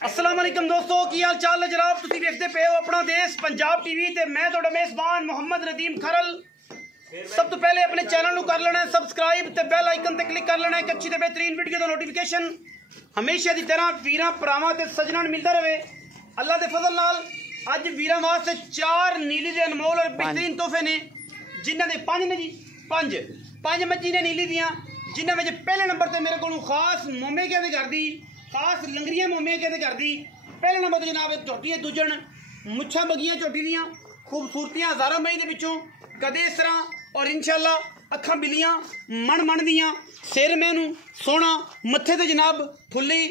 अस्सलाम वालेकुम दोस्तों, की हाल चाल है जनाब। तुसीं वेखदे पे हो अपना देश पंजाब टीवी ते मैं तुहाडा मेज़बान मोहम्मद रदीम खरल। सब तो पहले अपने चैनल नूं कर लेना सबसक्राइब ते बेल आइकन ते क्लिक कर लेना एक अच्छी ते बेहतरीन वीडियो दा नोटिफिकेशन हमेशा दी तरह वीरां भरावां ते सज्जनां नूं मिलदा रहे। अल्लाह दे फजल नाल अज वीरां वास्ते 4 नीली दे अनमोल और बेहतरीन तोहफे ने, जिन्हां दे 5 ने जी, 5 मच्छी ने नीली दियां, जिन्हां विच पहले नंबर ते मेरे कोलों खास मोमे के दे घर दी खास लंगरियां मोमे के घर दी पहले नंबर ते जनाब एक झोटी है दूजन मुच्छा बगियां झोटी दियां खूबसूरतियां हज़ारां मई दे विचों कदे इस तरह और इंशाअल्लाह अखां बिलियां मन दियां सिर मैनू सोहना मत्थे ते जनाब फुल्ली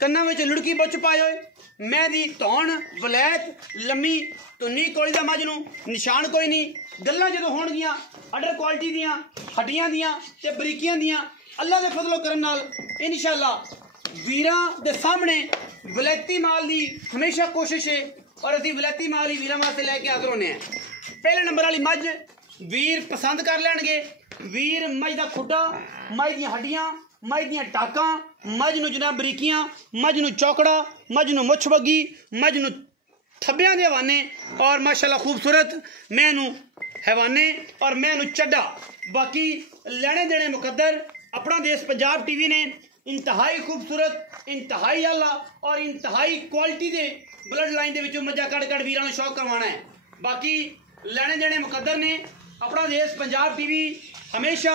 कन्ना विच लुड़की बुच पाए होए मैं दी धौन वलैत लम्मी धुन्नी कोली दा मज नूं निशान कोई नहीं। गल्लां जदों होणगियां अडर क्वालिटी दियां हड्डियां दियां ते बरीकियां दियां अल्लाह दे फजलो करम नाल इंशाअल्लाह वीरां दे सामने वलैती माल की हमेशा कोशिश है और असीं वलैती माल ही वीरां वास्ते लैके हाज़र होने हैं। पहले नंबर वाली मझ वीर पसंद कर लैणगे। वीर मझ दा खुड्डा, मझ दी हड्डियां, मझ दी टाकां, मझ नूं जनाब बरीकियां, मझ नूं चौकड़ा, मझ नूं मुछ बगी, मझ नूं थब्बियां दे हवाने और माशाअल्लाह खूबसूरत मैनू हैवाने और मैनू चड्डा। बाकी लेने देने मुकद्दर अपना देश पंजाब टीवी ने इंतहाई खूबसूरत इंतहाई आला और इंतहाई क्वालिटी के ब्लड लाइन के विचों मज्जा कड़ वीरां नूं शौक करवाना है। बाकी लेने देने मुकद्दर ने अपना देश पंजाब टीवी हमेशा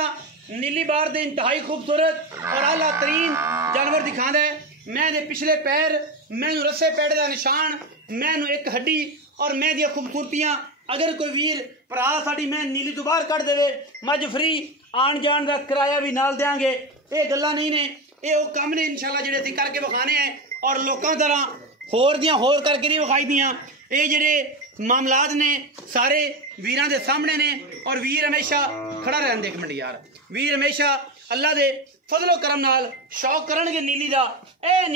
नीली बार दे इंतहाई खूबसूरत और आला तरीन जानवर दिखाता है। मैं दे पिछले पैर, मैनू रस्से पैड़ का निशान, मैनू एक हड्डी और मैं दियां खूबसूरतियां अगर कोई वीर भरा साडी मैं नीली तो बाहर कढ़ देवे मझ फ्री आन जान का किराया भी नाल देंगे। ये गल्लां नहीं ने, ये वो काम ने इंशाअल्लाह जिहड़े असीं करके विखाने हैं और लोगों तरह होर दियां होर करके नहीं विखाई दियां। ये जिहड़े मामलात ने सारे वीरां दे सामने ने और वीर हमेशा खड़ा रहन दे। एक मिनट यार, वीर हमेशा अल्लाह दे फजलो करम नाल शौक करनगे नीली दा। ए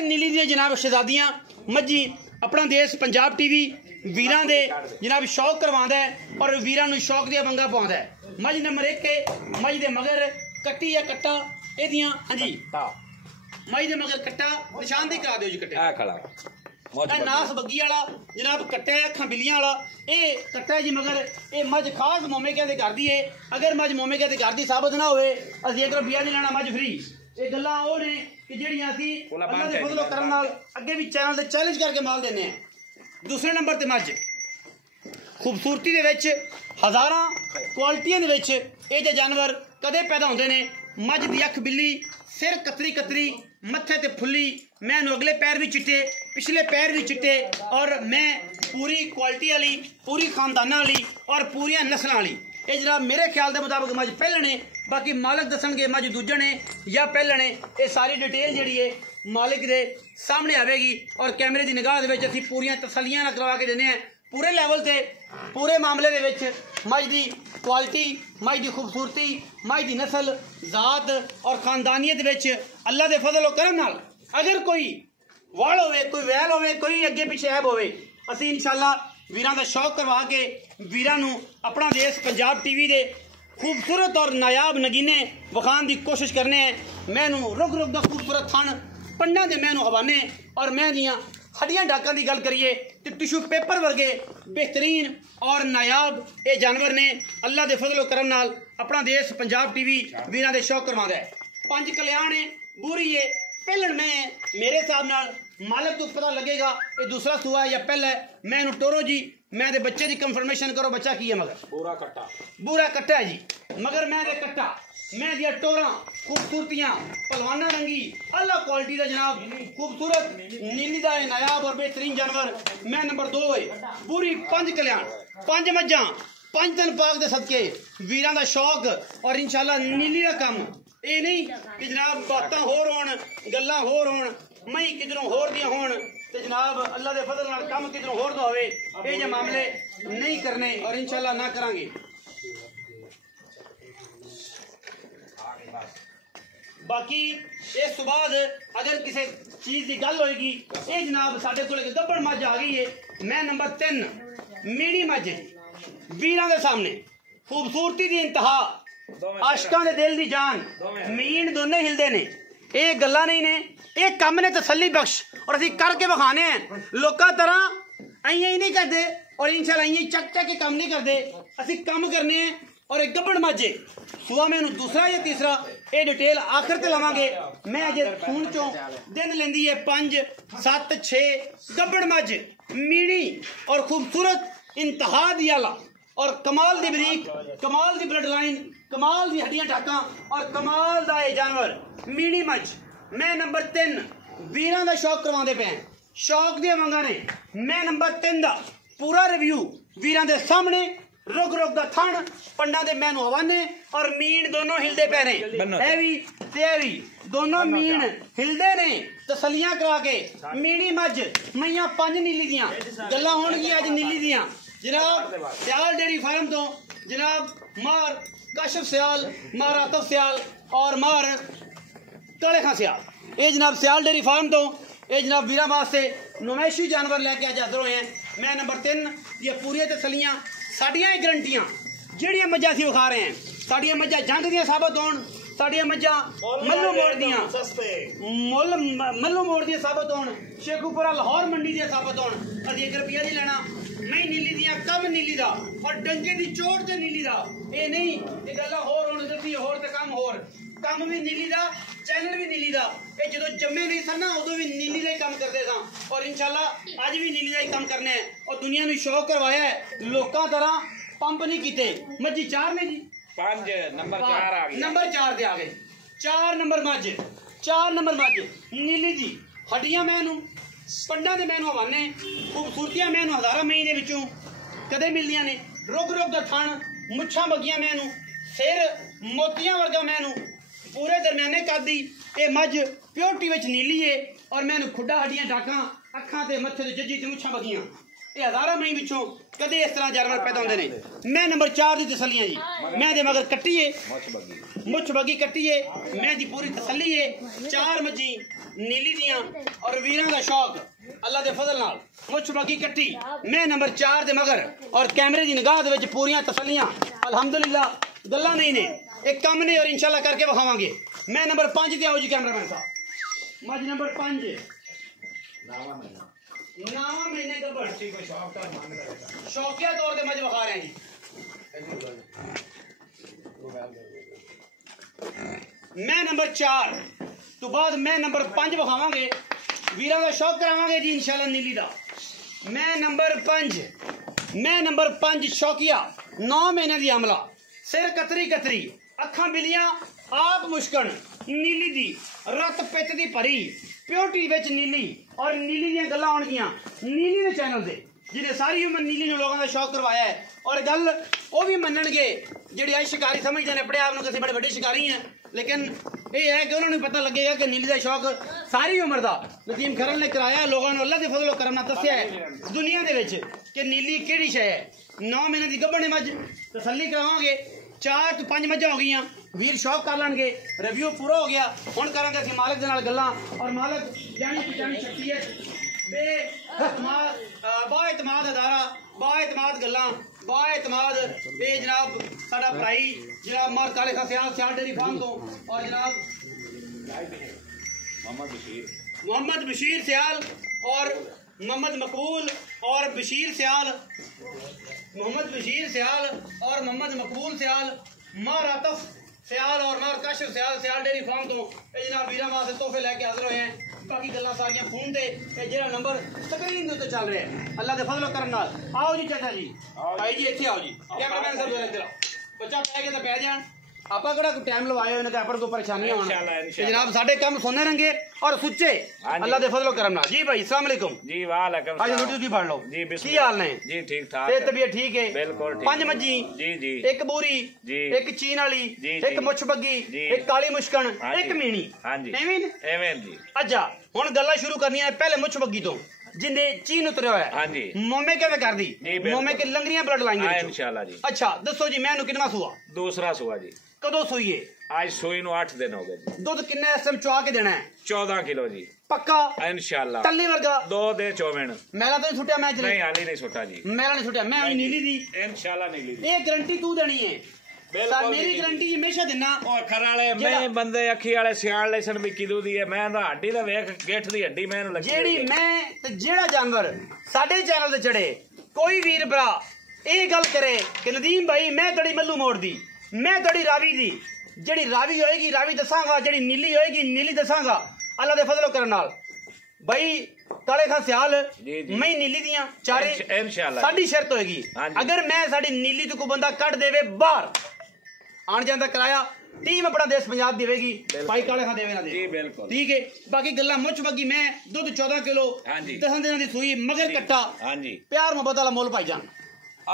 नीली दी जनाब शहजादियां मज्जी अपना देश पंजाब टीवी वीरां दे जनाब शौक करवांदा है और वीरां नूं शौक दिया बंगा पाउंदा है। मझ नंबर 1 के मझ दे मगर कट्टी या कट्टा एदियां हाँ जी मई दे मगर कट्टा निशान दी करा दिओ जी। कट्टे खड़ा नास बग्गी वाला जनाब कट्टा है अखां बिलियां वाला ये कट्टा है जी। मगर ये मझ खास मोमे के घर दी है। अगर मझ मोमे के घर दी साबित ना होवे असीं अगर बिया नहीं लेना मझ फ्री। ये गल्लां ओह ने कि जिहड़ियां असीं अल्लाह दे फजलो करम नाल अगे भी चैनल ते चैलेंज करके माल देने हैं। दूसरे नंबर ते मझ खूबसूरती दे विच हज़ारां क्वालिटियां दे विच ये जे जानवर कदे पैदा होंदे ने। मझ दी अख बिल्ली, सिर कतरी मत्थे ते फुल्ली, मैनू अगले पैर भी चिट्टे पिछले पैर भी चिट्टे और मैं पूरी क्वालिटी वाली पूरी खानदाना वाली और पूरिया नस्लों वाली। ये जनाब मेरे ख्याल के मुताबिक मझ पहले ने, बाकी मालिक दसणगे मझ दूजे ने या पहले ने। ये सारी डिटेल जी है मालिक के सामने आएगी और कैमरे की निगाह के असीं पूरियां तसलियां करवा के देने हैं पूरे लैवल से पूरे मामले दे विच मझ दी क्वालिटी, मझ दी खूबसूरती, मझ दी नस्ल जात और खानदानियत विच अल्लाह दे फजल और करम नाल अगर कोई वाल होवे, कोई वैल होवे, कोई अगे पिछे ऐब होवे असीं इंशाअल्लाह वीरां दा शौक करवा के वीरां नूं अपना देश पंजाब टीवी दे खूबसूरत और नायाब नगीने विखाण की कोशिश करने हैं। मैनू रुक दा खूबसूरत थन पन्ना दे मैनू हवाने और मैं दियां हड्डियां डाकां की गल करिए तो टिशू पेपर वर्गे बेहतरीन और नायाब ये जानवर ने। अल्लाह दे फजलो करम नाल अपना देश पंजाब टीवी वीरां दे शौक करवांदा है। 5 कल्याण है बुरी है पहले में मेरे हिसाब नाल मालिक तो पता लगेगा ये दूसरा सूआ है या पहला है। मैं इनू टोरो जी मैं दे बच्चे की कंफर्मेशन करो बच्चा की है। मगर बुरा कट्टा है जी। मगर मैं दे कट्टा मैं दिया टोरा खूबसूरतियां पलवाना रंगी अल्लाह क्वालिटी का जनाब खूबसूरत नीली दा नायाब और बेहतरीन जानवर। मैं नंबर 2 है पूरी 5 कल्याण 5 मज्जां 5 दिन पाक दे सदके वीरां दा शौक और इंशाअल्लाह नीली दा कम। ये नहीं कि जनाब बातां होर होण गल्लां होर होण मई किधरों होर दियां होण ते जनाब अल्लाह दे फजल नाल कम किधरों होर दा होवे। ये जे मामले नहीं करने और इंशाअल्लाह ना करांगे। बाकी इस तो बाद अगर किसी चीज़ की गल होएगी ये जनाब साढ़े को गब्बड़ मझ आ गई है। मैं नंबर 3 मीड़ी मझ वीरां दे सामने खूबसूरती की इंतहा आशकां दे दिल दी जान मीन दोने हिलदे ने ये गल्लां नहीं ने, ये कम ने तसल्ली बख्श और असीं करके विखाने हैं। लोकां तरह अइयां ही नहीं करते और इंशाल्लाह अइयां चक चक के कम नहीं करते, असीं कम करने हैं। और एक गब्बड़ मज्झे सुआ मैनू दूसरा या तीसरा ये डिटेल आखिर ते लवांगे। मैं अजे खून चों दिन लेंदी है 5 7 6 गब्बड़ मज्झ मीणी और खूबसूरत इंतहा दी आला और कमाल दी बरीक, कमाल दी ब्लड लाइन, कमाल दी हड्डियां टाकां और कमाल दा ये जानवर मीणी मज्झ। मैं नंबर 3 वीरां दा शौक करवांदे पे हैं, शौक दी मंगां ने। मैं नंबर 3 दा पूरा रिव्यू वीरां दे सामने, रुक रुक दा थण पंडा दे मैनू हवाने और मीन दोनों हिलदे पे ने, ए भी दोनों मीन हिलदे ने। तसलियां करा के मीनी मज्झ मैयां 5 नीली दियां गल्लां होणगियां अज नीली दियां। जनाब सियाल डेयरी फार्म तो जनाब मार काशिफ सियाल, मार आतफ सियाल और मार काले खां सियाल, ये जनाब सियाल डेयरी फार्म तो ये जनाब वीरा वास्ते नुमैशी जानवर लैके अज हाजिर होए हैं। मैं नंबर 3 ये पूरी तसलियां साडियां गरंटियां ਜਿਹੜੀਆਂ मज्झां ਅਸੀਂ विखा रहे हैं, साडियां मज्झां जंग दियां साबित होण, साडियां मज्झां मल्लू मोड़ दियां मुੱਲ मल्लू मोड़ दियां साबित होण, शेखूपुरा लाहौर मंडी दियां साबित होण। असीं 1 रुपया नहीं लेना, मैं नीली दियां कम नीली दा और डंगे दी चोट ते नीली दा, ये नहीं ये गल्लां होर होण दसी होर ते कम होर, कम भी नीली दा चैनल भी नीली दा। ये जो जम्मे नहीं सन ना उदों भी नीली दा ही कम करते सा और इंशाल्लाह अज भी नीली दा ही कम करने हैं और दुनिया नूं शौक करवाया है, लोकां तरह पंप नहीं कीते। मज्जी 4 ने जी 5 नंबर 4 आ गए, नंबर 4 दे आ गए। 4 नंबर मज्ज, 4 नंबर मज्ज नीली जी हड्डियां मैनू पंडा दे मैनू हवाने, खूबसूरतियां मैनू हज़ारां मई दे विचों कदे मिलदियां ने। रुक रुक दा थण, मुच्छां बगियां मैनू, सिर मोतियां वर्गा मैनू, पूरे दरम्याने कद दी ये मज्ज प्योरिटी विच नीली है और मैनू खुड्डा हड्डियां डाकां अखां ते मत्थे ते जज्जी ते मुच्छां बगियां, ये हज़ारां मई विचों कदे इस तरह जानवर पैदा होंदे ने। मैं नंबर 4 दी तसल्लियां जी, मैं दे मगर कट्टी है मुछ बगी कट्टी है, मैं दी पूरी तसल्ली है। 4 मज्जी नीली दियां और वीरां दा शौक अल्लाह दे फजल नाल मुछ बगी कट्टी। मैं नंबर 4 दे मगर और कैमरे दी निगाह दे विच पूरियां तसल्लियां अल्हम्दुलिल्लाह, गल्लां नहीं ने एक कम ने और इंशाल्लाह करके विखावांगे। मैं नंबर 5 ते आओ जी कैमरामैन साहब, मज नंबर 5 नावा महीने गब्बड़ शौकिया तौर पर मज विखा रहे हैं जी। मैं नंबर 4 तो बाद मैं नंबर 5 विखावांगे, वीरां दा शौक करावांगे जी इंशाल्लाह नीली दा। मैं नंबर 5 शौकिया 9 महीने दी अमला, सिर कतरी कतरी, अखां बिलियां आप मुश्कन नीली दी, रत पित दी भरी, प्योरिटी विच नीली और नीली दियां गल्लां होणगियां नीली दे चैनल दे, जिन्हें सारी उम्र नीली नूं लोगों का शौक करवाया है। और गल वो भी मनणगे जिहड़े अज शिकारी समझदे ने अपने आप नूं कि असीं बड़े बड़े शिकारी हैं, लेकिन ये है कि उन्होंने पता लगेगा कि नीली का शौक सारी उम्र का नदीम खरल ने कराया, लोगों ने अल्लाह के फजलो करम नाल दस्सिया है दुनिया दे विच कि नीली केड़ी शै है। 9 महीने की गब्बड़ मज तसल्ली करावांगे, 4 तो 5 मज्झां हो गईयां, वीर शौक कर लैणगे, रिव्यू पूरा हो गया। हुण करांगे असीं मालक दे नाल गल्लां और मालक जानी पहचानी शख्सियत बाएतमाद अदारा, बाएतमाद गल्लां, बाएतमाद ये जनाब साडा भाई जनाब मार काले खां सियाल डेयरी फार्म तो और जनाब मोहम्मद बशीर सियाल और मोहम्मद मकबूल और बशीर सियाल, मोहम्मद बशीर सियाल और मोहम्मद मकबूल सियाल, मार आतफ सियाल और मार काशिफ सियाल, सियाल डेयरी फार्म तो ये जनाब वीरां वास्ते तोहफे लैके हाजिर होए हैं। बाकी गल्लां सारियां फोन ते जेड़ा नंबर स्क्रीन दे उत्ते चल रहा है अल्लाह दे फजल करम नाल। आओ जी चाचा जी, भाई जी इत्थे आओ जी, कैमरामैन साहब जरा इधर आओ, बच्चा पै गया तो पै जान, आपा केड़ा कोई टाइम लवाए होने ते अपन को परेशानी होना जनाब, साडे काम सुनने रंगे और सुच्चे अल्लाह दे फजल करम नाल। जी भाई अस्सलाम वालेकुम। जी वालेकुम आज रोटी दी पढ़ लो जी, की हाल ने? जी ठीक ठाक, ते तबीयत ठीक है? बिल्कुल ठीक। 5 मज्जी जी जी, एक बोरी जी, एक चीन वाली, एक मुछ बग्गी, एक काली मुश्कन, एक मीणी, हां जी एवें जी। अच्छा हुण गल्लां शुरू करनियां पहले मुछ बग्गी तो जिंदे चीन उतरिया होया है। हां जी, मोमे किवें कर दी? मोमे के लंगरियां ब्लड लाइन दे इंशाल्लाह जी। अच्छा दसो जी मैनू कितना सुआ? दूसरा सुआ जी। कदों सुई है? आज सुई नूं 8 दिन हो गए जी। दुध किन्ने एसएम चुआ के देना है? 14 किलो जी पक्का इंशाल्लाह। टल्ली वर्गा 2 दे 24 मैला तो नहीं छुटिया? मैं नहीं हाली नहीं छुटा जी, मैला नहीं छुटिया, मैं नीली दी इंशाल्लाह नीली दी। ये गारंटी तू देनी है मेरी गारंटी हमेशा देना ਉਹ ਖਰ ਵਾਲੇ ਮੈਂ ਬੰਦੇ ਅੱਖੀ ਵਾਲੇ ਸਿਆਣ ਲੈ ਸਨ ਵੀ ਕਿਦੋਂ ਦੀ ਹੈ ਮੈਂ ਤਾਂ ਹੱਡੀ ਦਾ ਵੇਖ ਗਿੱਠ ਦੀ ਹੱਡੀ ਮੈਨੂੰ ਲੱਗੀ ਜਿਹੜੀ ਮੈਂ ਤੇ ਜਿਹੜਾ ਜਾਨਵਰ ਸਾਡੇ ਚੈਨਲ ਤੇ ਚੜੇ ਕੋਈ ਵੀਰ ਭਰਾ ਇਹ ਗੱਲ ਕਰੇ ਕਿ ਨਦੀਮ ਭਾਈ ਮੈਂ ਤੁਹਾਡੀ ਮੱਲੂ ਮੋੜ ਦੀ ਮੈਂ ਤੁਹਾਡੀ ਰਾਵੀ ਦੀ ਜਿਹੜੀ ਰਾਵੀ ਹੋਏਗੀ ਰਾਵੀ ਦੱਸਾਂਗਾ ਜਿਹੜੀ ਨੀਲੀ ਹੋਏਗੀ ਨੀਲੀ ਦੱਸਾਂਗਾ ਅੱਲਾ ਦੇ ਫਜ਼ਲ ਕਰਨ ਨਾਲ ਭਾਈ ਕਾਲੇ ਖਾਂ ਸਿਆਲ ਮੈਂ ਨੀਲੀ ਦੀਆਂ ਚਾਰੇ ਇਨਸ਼ਾਅੱਲਾ ਸਾਡੀ ਸ਼ਰਤ ਹੋਏਗੀ ਅਗਰ ਮੈਂ ਸਾਡੀ ਨੀਲੀ ਤੋਂ ਕੋਈ ਬੰਦਾ ਕੱਢ ਦੇਵੇ ਬਾਹਰ ਆਣ ਜਾਂਦਾ ਕਿਰਾਇਆ ਟੀਮ ਆਪਣਾ ਦੇਸ਼ ਪੰਜਾਬ ਦੇਵੇਗੀ ਭਾਈ ਕਾਲੇ ਖਾਂ ਦੇਵੇ ਨਾ ਦੇ ਜੀ ਬਿਲਕੁਲ ਠੀਕ ਹੈ ਬਾਕੀ ਗੱਲਾਂ ਮੁੱਛ ਬੱਗੀ ਮੈਂ ਦੁੱਧ 14 ਕਿਲੋ 10 ਦਿਨਾਂ ਦੀ ਸੂਈ ਮਗਰ ਕੱਟਾ ਹਾਂਜੀ ਪਿਆਰ ਮੁਹੱਬਤ ਵਾਲਾ ਮੁੱਲ ਭਾਈ ਜਾਨ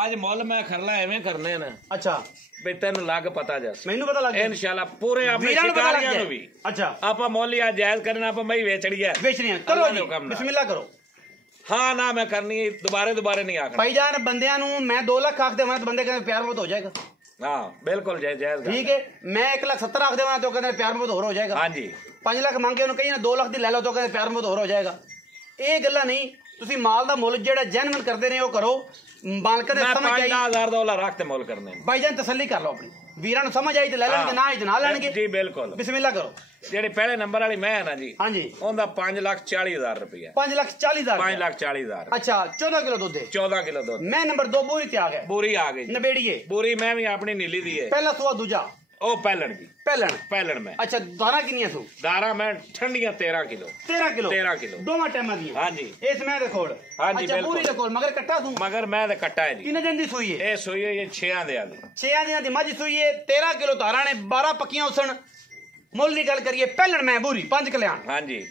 ਅੱਜ ਮੁੱਲ ਮੈਂ ਕਰਨਾ ਐਵੇਂ ਕਰਨੇ ਨਾ ਅੱਛਾ ਵੀ ਤੈਨੂੰ ਲੱਗ ਪਤਾ ਜਾ ਮੈਨੂੰ ਪਤਾ ਲੱਗ ਗਿਆ ਇਨਸ਼ਾਅੱਲਾ ਪੂਰੇ ਆਪਣੇ ਸ਼ਿਕਾਰੀਆਂ ਨੂੰ ਵੀ ਅੱਛਾ ਆਪਾਂ ਮੁੱਲ ਹੀ ਜਾਇਜ਼ ਕਰਨਾ ਆਪਾਂ ਮੈਂ ਵੇਚਣੀ ਹੈ ਵੇਚਣੀ ਕਰੋ ਜੀ ਬਿਸਮਿਲ੍ਲਾ ਕਰੋ ਹਾਂ ਨਾ ਮੈਂ ਕਰਨੀ ਦੁਬਾਰੇ ਨਹੀਂ ਆਖਣਾ ਭਾਈ ਜਾਨ ਬੰਦਿਆਂ ਨੂੰ ਮੈਂ 2 ਲੱਖ ਆਖ ਦੇਵਾਂ ਤਾਂ ਬੰਦੇ ਕਹਿੰਦੇ ਪਿਆਰ ਮੁਹੱਬਤ ਹੋ ਜਾਏਗਾ ਹਾਂ ਬਿਲਕੁਲ ਜਾਇਜ਼ ਠੀਕ ਹੈ ਮੈਂ 1,70,000 ਆਖ ਦੇਵਾਂ ਤਾਂ ਕਹਿੰਦੇ ਪਿਆਰ ਮੁਹੱਬਤ ਹੋਰ ਹੋ ਜਾਏਗਾ ਹਾਂਜੀ 5 ਲੱਖ ਮੰਗੇ ਉਹਨੂੰ ਕਹੀ ਨਾ 2 ਲੱਖ ਦੀ ਲੈ ਲਓ ਤਾਂ ਕਹਿੰਦੇ ਪਿਆਰ ਮੁਹੱਬਤ ਹੋਰ ਹੋ ਜਾਏਗਾ ਇਹ ਗੱਲਾਂ ਨਹੀਂ ਤੁਸੀਂ ਮਾਲ ਦਾ ਮੁੱਲ ਜਿਹੜਾ ਜੈਨੂਇਨ ਕਰਦੇ ਨੇ ਉਹ ਕਰੋ ਮਾਲਕ ਦੇ ਸਮਝ ਆਈ 5000 ਦਾ ਰੱਖ ਤੇ ਮੁੱਲ ਕਰਨੇ ਭਾਈ ਜਾਨ ਤਸੱਲੀ ਕਰ ਲਓ ਆਪਣੀ ਵੀਰਾਂ ਨੂੰ ਸਮਝ ਆਈ ਤੇ ਲੈ ਲੈਣਗੇ ਨਾ ਆਈ ਤੇ ਨਾ ਲੈਣਗੇ ਜੀ ਬਿਲਕੁਲ ਬਿਸਮਿਲ੍ਲਾ ਕਰੋ ਜਿਹੜੇ ਪਹਿਲੇ ਨੰਬਰ ਵਾਲੀ ਮੈਂ ਹੈ ਨਾ ਜੀ ਹਾਂਜੀ ਉਹਦਾ 5,40,000 ਰੁਪਇਆ 5,40,000 5,40,000 ਅੱਛਾ 14 ਕਿਲੋ ਦੁੱਧ ਹੈ 14 ਕਿਲੋ ਦੁੱਧ ਮੈਂ ਨੰਬਰ 2 ਬੂਰੀ ਤੇ ਆ ਗਿਆ ਬੂਰੀ ਆ ਗਈ ਨਵੇੜੀਏ ਬੂਰੀ ਮੈਂ ਵੀ ਆਪਣੀ ਨੀਲੀ ਦੀ ਹੈ ਪਹਿਲਾ ਸੂਆ ਦੂਜਾ ਉਹ ਪਹਿਲਣ ਦੀ ਪਹਿਲਣ ਮੈਂ ਅੱਛਾ ਦਾਣਾ ਕਿੰਨੀਆਂ ਸੂ ਦਾਰਾ ਮੈਂ ਠੰਡੀਆਂ 13 ਕਿਲੋ 13 ਕਿਲੋ ਦੋਵਾਂ ਟਾਈਮਾਂ ਦੀਆਂ ਹਾਂਜੀ ਇਸ ਮੈਂ ਦੇ ਕੋਲ ਹਾਂਜੀ ਅੱਛਾ ਪੂਰੀ ਦੇ ਕੋਲ ਮਗਰ ਕੱਟਾ ਸੂ ਮਗਰ ਮੈਂ ਤੇ ਕੱਟਾ ਹੈ ਜੀ ਕਿੰਨੇ ਦਿਨ ਦੀ ਸੂਈ ਹੈ ਇਹ ਸੂਈ ਹੈ 6 ਦੇ ਆਦੀ 6 ਦਿਨਾਂ ਦੀ ਮੱਝ ਸੂਈ ਹੈ 13 ਕਿਲੋ ਧਾਰਾਂ ਨੇ 12 ਪੱਕੀਆਂ ਉਸਣ ਮੁੱਲ ਦੀ ਗੱਲ ਕਰੀਏ ਪਹਿਲਣ ਮੈਂ ਬੂਰੀ 5 ਕਲਿਆਣ ਹਾਂਜੀ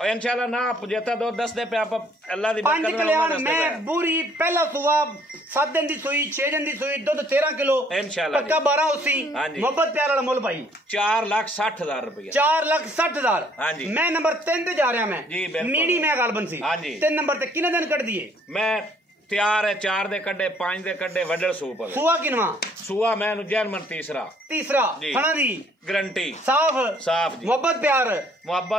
और इंशाल्लाह ना पुजेता दो 10 दे पे आप अल्लाह दी 5 कल्याण मैं पूरी पहला सुबह 7 दिन दी सुई 6 दिन दी सुई दूध 13 किलो इंशाल्लाह पक्का 12 उसी मोहब्बत प्यार वाला मुल भाई 4,60,000 रुपया 4,60,000 हाँ जी मैं नंबर 3 ते जा रहा मैं जी बिल्कुल मीनी मैं गालबन सी हाँ जी 3 नंबर ते किने दिन कट दिए मैं तैयार है 4 दे कड्डे 5 दे कड्डे वडल सूप सुआ किनवा सुआ मैं जैनमन तीसरा फणा दी गारंटी साफ जी मोहब्बत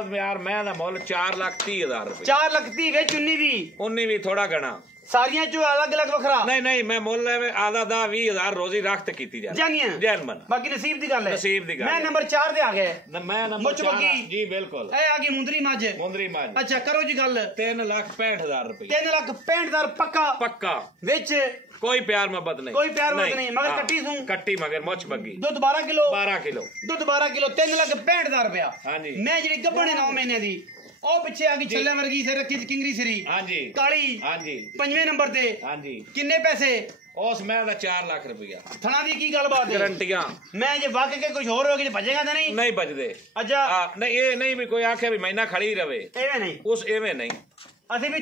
प्यार मैं ना मुल 4,30,000 रुपया 4,30,000 वे चुन्नी भी थोड़ा गणा सारियां चो अलग अलग वखरा नहीं मैं मुल आधा 20,000 रोजी रखत कीती जानी जैनमन बाकी नसीब दी गल है नसीब दी गल मैं नंबर 4 दे आ गया मैं नंबर 4 जी बिल्कुल ए आ गई मुंदरी मझ अच्छा करो जी गल 3,65,000 रुपया 3,65,000 पक्का विच कोई प्यार मोहब्बत नहीं मगर कट्टी सूं कट्टी मगर मुछ बग्गी दूध 12 किलो दूध 12 किलो 3,65,000 रुपया हां जी मैं जेडी गब्बण 9 महीने दी ਉਹ ਪਿੱਛੇ ਆ ਗਈ ਛੱਲੇ ਵਰਗੀ ਸੇ ਰੱਖੀ ਕਿੰਗਰੀ ਸਰੀ ਹਾਂਜੀ ਕਾਲੀ ਹਾਂਜੀ 5ਵੇਂ ਨੰਬਰ ਤੇ ਹਾਂਜੀ ਕਿੰਨੇ ਪੈਸੇ ਉਸ ਮੈਂ ਦਾ 4 ਲੱਖ ਰੁਪਇਆ ਥਣਾ ਦੀ ਕੀ ਗੱਲਬਾਤ ਹੈ ਗਾਰੰਟੀਆਂ ਮੈਂ ਜੇ ਵਾਕ ਕੇ ਕੁਝ ਹੋਰ ਹੋ ਗਿਆ ਭਜੇਗਾ ਤਾਂ ਨਹੀਂ ਭਜਦੇ ਅੱਛਾ ਨਹੀਂ ਇਹ ਨਹੀਂ ਵੀ ਕੋਈ ਆਖੇ ਵੀ ਮਹੀਨਾ ਖੜੀ ਰਵੇ ਐਵੇਂ ਨਹੀਂ ਉਸ ਐਵੇਂ ਨਹੀਂ ਅਸੀਂ ਵੀ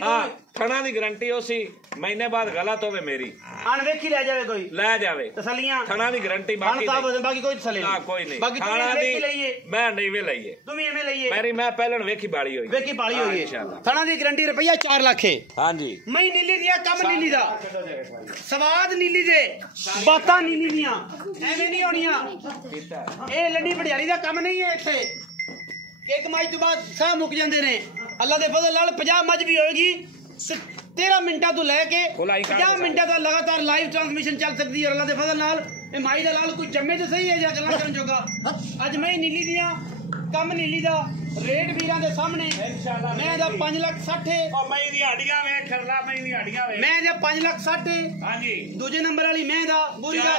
ਥਣਾ ਦੀ ਗਾਰੰਟੀ ਉਸੀ ਮਹੀਨੇ ਬਾਅਦ ਗਲਤ ਹੋਵੇ ਮੇਰੀ ਆਣ ਵੇਖੀ ਲੈ ਜਾਵੇ ਕੋਈ ਲੈ ਜਾਵੇ ਤਸੱਲੀਆਂ ਥਣਾ ਦੀ ਗਾਰੰਟੀ ਬਾਕੀ ਕੋਈ ਤਸੱਲੀ ਨਾ ਕੋਈ ਨਹੀਂ ਬਾਕੀ ਥਣਾ ਦੀ ਮੈਂ ਨਹੀਂ ਵੇ ਲਈਏ ਤੂੰ ਵੀ ਐਵੇਂ ਲਈਏ ਮੈਂ ਪਹਿਲਾਂ ਵੇਖੀ ਬਾਲੀ ਹੋਈ ਹੈ ਥਣਾ ਦੀ ਗਾਰੰਟੀ ਰੁਪਈਆ 4 ਲੱਖ ਹੈ ਹਾਂਜੀ ਮੈਂ ਨੀਲੀ ਦੀਆਂ ਕੰਮ ਨੀਲੀ ਦਾ ਸਵਾਦ ਨੀਲੀ ਦੇ ਬਾਤਾਂ ਨੀਲੀ ਦੀਆਂ ਐਵੇਂ ਨਹੀਂ ਹੋਣੀਆਂ ਇਹ ਲੰਡੀ ਭੜਿਆਲੀ ਦਾ ਕੰਮ ਨਹੀਂ ਹੈ ਇੱਥੇ ਇੱਕ ਮਾਈ ਤੋਂ ਬਾਅਦ ਸਾਹ ਮੁੱਕ ਜਾਂਦੇ ਨੇ ਅੱਲਾ ਦੇ ਫਜ਼ਲ ਨਾਲ 50 ਮੱਝ ਵੀ ਹੋਏਗੀ 13 ਮਿੰਟਾਂ ਤੋਂ ਲੈ ਕੇ 50 ਮਿੰਟਾਂ ਦਾ ਲਗਾਤਾਰ ਲਾਈਵ ਟ੍ਰਾਂਸਮਿਸ਼ਨ ਚੱਲ ਸਕਦੀ ਹੈ ਅੱਲਾ ਦੇ ਫਜ਼ਲ ਨਾਲ ਇਹ ਮਾਈ ਦਾ ਲਾਲ ਕੋਈ ਜੰਮੇ ਤੇ ਸਹੀ ਹੈ ਜਾਂ ਗੱਲਾਂ ਕਰਨ ਜੋਗਾ ਅੱਜ ਮੈਂ ਨੀਲੀ ਦੀਆਂ ਕੰਮ ਨੀਲੀ ਦਾ ਰੇਟ ਵੀਰਾਂ ਦੇ ਸਾਹਮਣੇ ਮੈਂ ਦਾ 5,60,000 ਉਹ ਮੈਂ ਦੀ ਹੱਡੀਆਂ ਵੇਖ ਖਰਲਾ ਮੈਂ ਦੀ ਹੱਡੀਆਂ ਵੇਖ ਮੈਂ ਦਾ 5,60,000 ਹਾਂਜੀ ਦੂਜੇ ਨੰਬਰ ਵਾਲੀ ਮੈਂ ਦਾ ਬੂਰੀ ਦਾ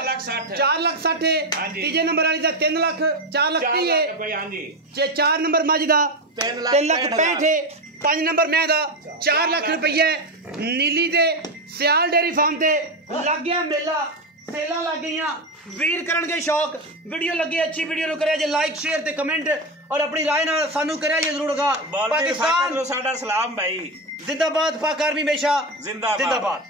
4,60,000 ਤੀਜੇ ਨੰਬਰ ਵਾਲੀ ਦਾ 3 ਲੱਖ 4 ਲੱਖ 30 ਭਾਈ ਹਾਂਜੀ ਜੇ 4 ਨੰਬਰ ਮੱਝ ਦਾ 3,65,000 5 ਨੰਬਰ ਮੈਂ ਦਾ 4 ਲੱਖ ਰੁਪਏ ਨੀਲੀ ਦੇ ਸਿਆਲ ਡੇਰੀ ਫਾਰਮ ਤੇ ਲੱਗ ਗਿਆ ਮੇਲਾ ਸੇਲਾਂ ਲੱਗ ਗਈਆਂ ਵੀਰ ਕਰਨਗੇ ਸ਼ੌਕ ਵੀਡੀਓ ਲੱਗੀ ਅੱਛੀ ਵੀਡੀਓ ਨੂੰ ਕਰਿਆ ਜੇ ਲਾਈਕ ਸ਼ੇਅਰ ਤੇ ਕਮੈਂਟ और अपनी राय ना सानू करिया जे जरूर गा पाकिस्तान साडा सलाम भाई जिंदाबाद पाक आर्मी हमेशा जिंदाबाद